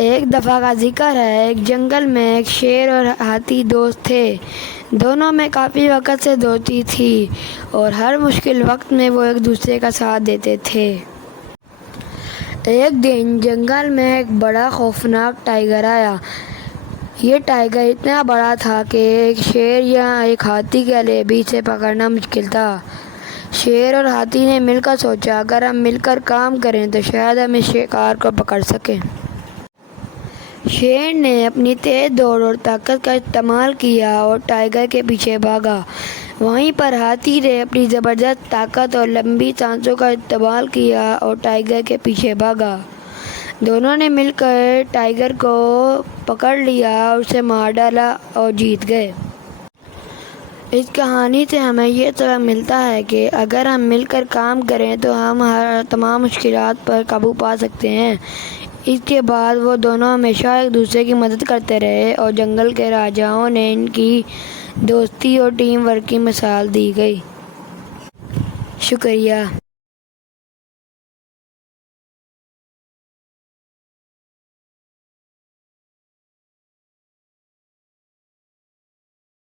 ایک دفعہ کا ذکر ہے، ایک جنگل میں ایک شیر اور ہاتھی دوست تھے۔ دونوں میں کافی وقت سے دوستی تھی اور ہر مشکل وقت میں وہ ایک دوسرے کا ساتھ دیتے تھے۔ ایک دن جنگل میں ایک بڑا خوفناک ٹائیگر آیا۔ یہ ٹائیگر اتنا بڑا تھا کہ ایک شیر یا ایک ہاتھی کے لیے بھی اسے پکڑنا مشکل تھا۔ شیر اور ہاتھی نے مل کر سوچا، اگر ہم مل کر کام کریں تو شاید ہم اس شکار کو پکڑ سکیں۔ شیر نے اپنی تیز دوڑ اور طاقت کا استعمال کیا اور ٹائیگر کے پیچھے بھاگا۔ وہیں پر ہاتھی نے اپنی زبردست طاقت اور لمبی سانسوں کا استعمال کیا اور ٹائیگر کے پیچھے بھاگا۔ دونوں نے مل کر ٹائیگر کو پکڑ لیا اور اسے مار ڈالا اور جیت گئے۔ اس کہانی سے ہمیں یہ سبق ملتا ہے کہ اگر ہم مل کر کام کریں تو ہم تمام مشکلات پر قابو پا سکتے ہیں۔ اس کے بعد وہ دونوں ہمیشہ ایک دوسرے کی مدد کرتے رہے اور جنگل کے راجاؤں نے ان کی دوستی اور ٹیم ورک کی مثال دی گئی۔ شکریہ۔